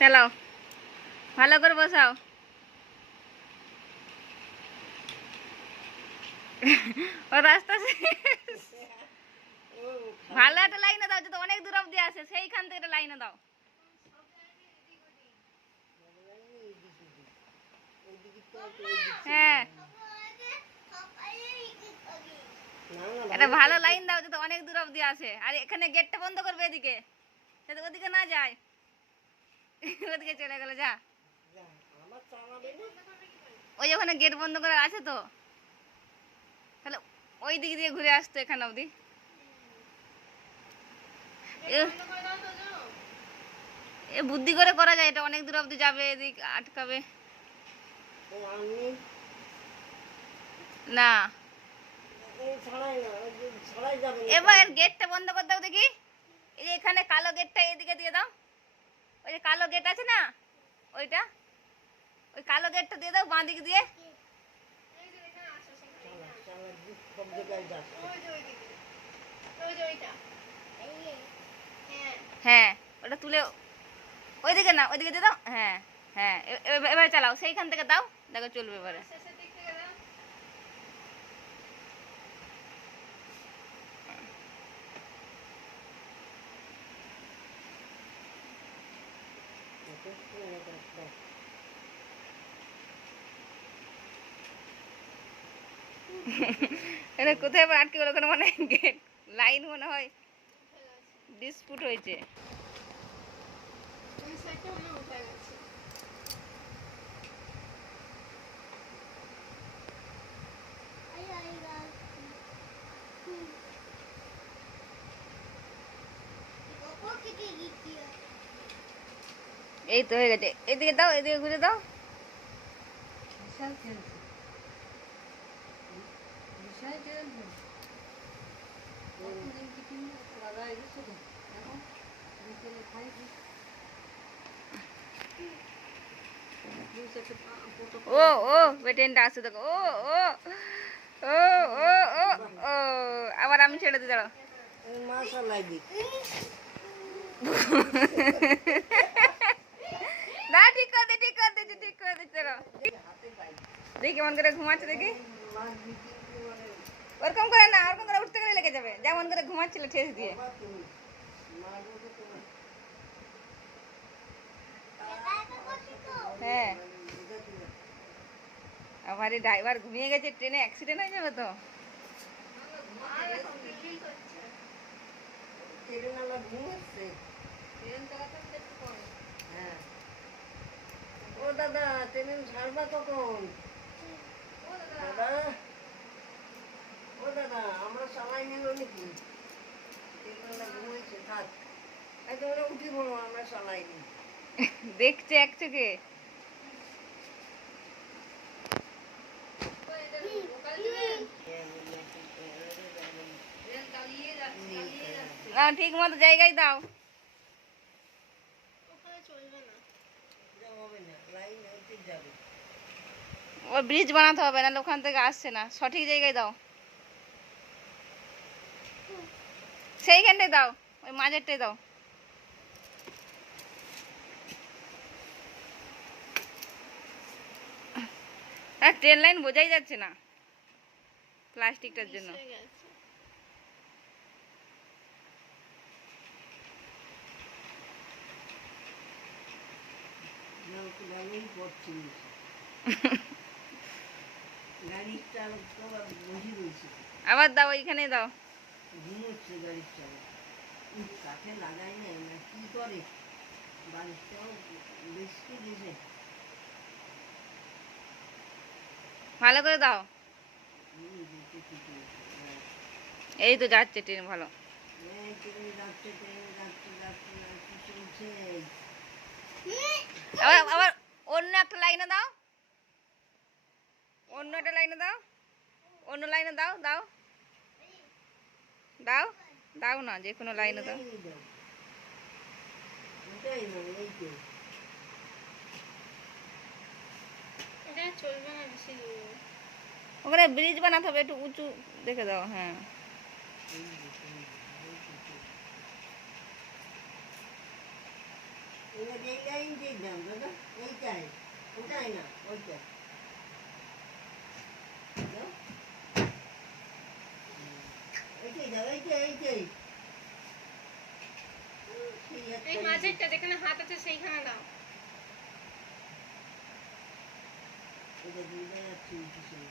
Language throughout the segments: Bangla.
চালাও, ভালো করে বসাও। ও রাস্তা ভালো একটা লাইনে দাও, তো অনেক দূর অব্দি আছে, সেইখান থেকে একটা লাইনে দাও। হ্যাঁ, একটা ভালো লাইন দাও, তো অনেক দূর অব্দি আছে। আর এখানে গেটটা বন্ধ করবে এদিকে, যাতে ওদিকে না যায়। ওদিকে চলে গেল, যা। ওই ওখানে গেট বন্ধ করা আছে তো, তাহলে ওই দিক দিয়ে ঘুরে আসতো এখানে অবধি। এ বুদ্ধি করে করা যায়, এটা অনেক দূর অব্দি যাবে, এদিক আটকাবে না। এবার গেটটা বন্ধ করে দাও দেখি। এই যে এখানে কালো গেটটা এদিকে দিয়ে দাও, ওই যে কালো গেট আছে না, ওইটা, ওই কালো গেটটা দিয়ে দাও বাঁ দিক দিয়ে। হ্যাঁ, ওটা তুলে ওইদিকে না, ওইদিকে দিয়ে দাও। হ্যাঁ হ্যাঁ, এবারে চালাও, সেইখান থেকে দাও, দেখো চলবে এবারে। এটা কোথায় আবার আটকে গেল? ওখানে মনে হয় গেট লাইন মনে হয় ডিসপুট হয়েছে। এই তো হয়ে গেছে, এদিকে দাও, এদিকে ঘুরে দাও। ও ও বেটেনটা আসছে, দেখো। ও ও ও ও ও ও আবার আমি ছেড়ে দিই, দাঁড়াও। না, ঠিক করে দিচ্ছি, ঠিক করে দিচ্ছি, ঠিক করে দিচ্ছি। দেখি কেমন করে ঘুমাচ্ছে, দেখি। ওরকম করে না, ওরকম করে উঠতে গেলে লেগে যাবে, যেমন করে ঘুমাচ্ছিল ঠেস দিয়ে। হ্যাঁ, আমার এই ড্রাইভার ঘুমিয়ে গেছে, ট্রেনে অ্যাক্সিডেন্ট হয়ে যাবে তো। ও দাদা, ট্রেন ছাড়বা কখন? দাদা, ও দাদা, আমরা সবাই নিল নাকি? ঘুমাইছে, থাক। তোমরা উঠি পড়ো, আমরা সবাই নি। দেখছে এক চোখে। না, ঠিক মতো জায়গায় দাও। ও ব্রিজ বানাতে হবে, নাহলে ওখান থেকে আসছে না। সঠিক জায়গায় দাও, সেইখানটায় দাও, ওই মাঝেরটাই দাও। হ্যাঁ, ট্রেন লাইন বোঝাই যাচ্ছে না প্লাস্টিকটার জন্য। আবার দাও, ওইখানে দাও। ঘুমোচ্ছে গাড়ির চালক, কাঠে লাগাই না, কি করে বাড়িটাও বেশি দিয়েছে। ভালো করে দাও। এই তো যাচ্ছে ট্রেন, ভালো। আবার আবার অন্য একটা লাইনে দাও, অন্য একটা লাইনে দাও, অন্য লাইনে দাও, দাও দাও দাও না, যে কোনো লাইনে দাও। ওখানে ব্রিজ বানাতে হবে, একটু উঁচু দেখে দাও। হ্যাঁ, এই লাইন দিয়ে দাও দাদা, এইটাই, ওটাই না, ওইটাই দাও। এইটাই দাও, এইটাই। সেই এই একটাই। মাঝেরটা যেখানে হাত আছে সেইখানে দাও। এটা দিয়ে দেয় চলছে সেই।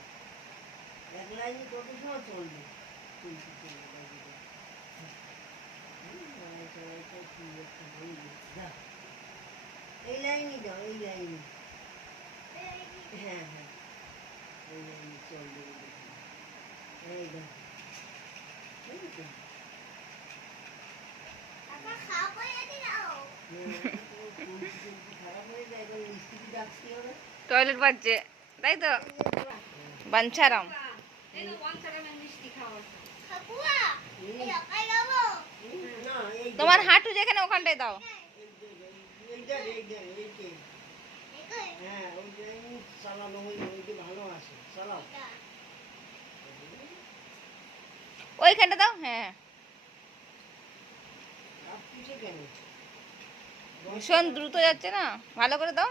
এক লাইনে কত সময় চলবে? চলছে লাগিয়ে এই লাইনই দাও, এই লাইনে। হ্যাঁ হ্যাঁ, এই লাইনে চলবে। এই দাও, এই তো। খারাপ হয়ে যায়, এখন মিস্ত্রি ডাকছি ওরা। টয়লেট বাজছে তাই তো বাঞ্ছারাম। এই তো বাঞ্ছারামের মিষ্টি খাওয়া। না, এই তোমার হাঁটু যেখানে ওখানটায় দাও। এইটা হ্যাঁ, ওই লাইন চালানো হইলে ওইটা ভালো আসে, চালাও। ওইখানটা দাও, হ্যাঁ। কাঁপছে কেন? ভীষণ দ্রুত যাচ্ছে না, ভালো করে দাও।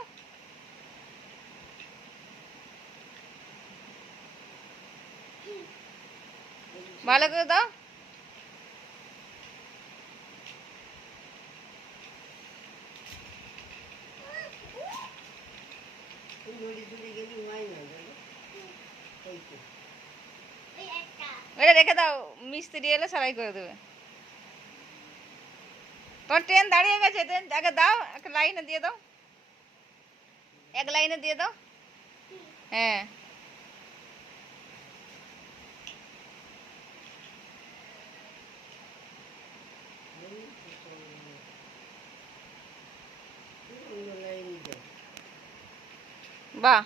ভালো করে দাও। নড়ে চড়ে গেলে হয় না জানো, এই তো। ওটা রেখে দাও, মিস্ত্রি এলে সারাই করে দেবে। তোমার ট্রেন দাঁড়িয়ে গেছে, ট্রেন আগে দাও, একটা লাইনে দিয়ে দাও, এক লাইনে দিয়ে দাও। হ্যাঁ, অন্য লাইনই দাও। বাহ,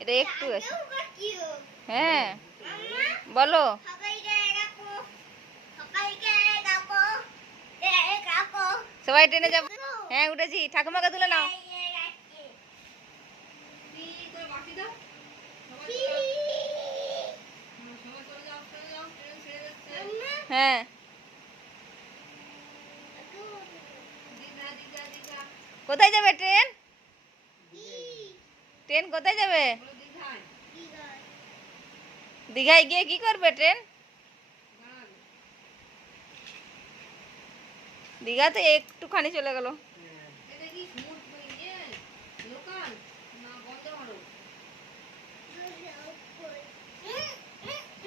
এটা একটু আছে। হ্যাঁ, বলো। সবাই ট্রেনে যাবো। হ্যাঁ, উঠেছি। ঠাকুমাকে তুলে নাও। কি করে বাকি দাও। সবাই চলে যাও, ট্রেন ছেড়ে যাচ্ছে। হ্যাঁ, দীঘা। কোথায় যাবে ট্রেন? ট্রেন কোথায় যাবে? বলো দীঘায়। দীঘায় গিয়ে কি করবে ট্রেন? দাঁড়াবে। দীঘাতে একটুখানি চলে গেল। হ্যাঁ, এটা কি সমুদ্র লোকাল না বন্ধ করো?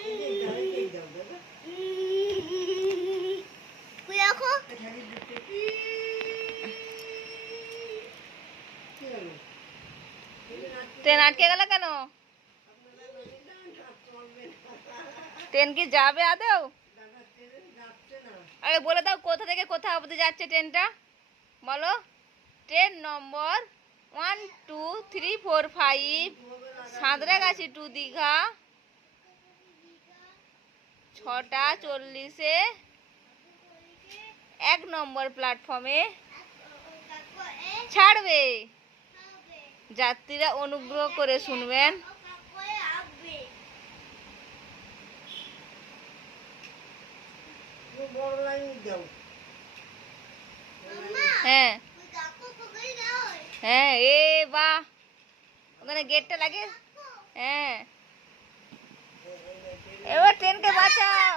এইটাই দাও দাদা। এখানে দুটো কি হলো? ট্রেন আটকে গেল কেন? আপনারা জানেন না, আর চলবে না। ট্রেন কি যাবে আদৌ? দাদা ট্রেন যাচ্ছে না। আরে বলে দাও কোথা থেকে কোথা অবধি যাচ্ছে ট্রেনটা, বলো। Train number 1 2 3 4 5 Santragachi to Digha 6টা 40-এ 1 নম্বর প্ল্যাটফর্মে ছাড়বে। যাত্রীরা অনুগ্রহ করে শুনবেন। তুমি বড় লাইনই দাও। হ্যাঁ হ্যাঁ, এ বাহ, ওখানে গেটটা লাগে। হ্যাঁ, এবার ট্রেনকে বাঁচাও।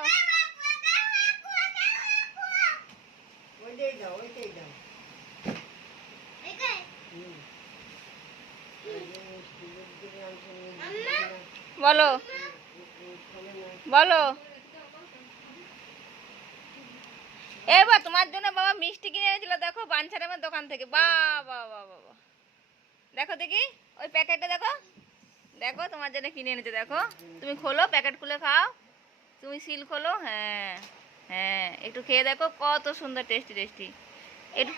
ওইটাই দাও, ওইটাই দাও। হুম। বলো বলো। এবার তোমার জন্য বাবা মিষ্টি কিনে এনেছিল, দেখো বাঞ্ছারামের দোকান থেকে। বাহ বাহ বাহ বাহ বাহ। দেখো দেখি ওই প্যাকেটটা দেখো, দেখো তোমার জন্য কিনে এনেছে। দেখো, তুমি খোলো, প্যাকেট খুলে খাও। তুমি সিল খোলো। হ্যাঁ হ্যাঁ, একটু খেয়ে দেখো, কত সুন্দর টেস্টি টেস্টি। একটু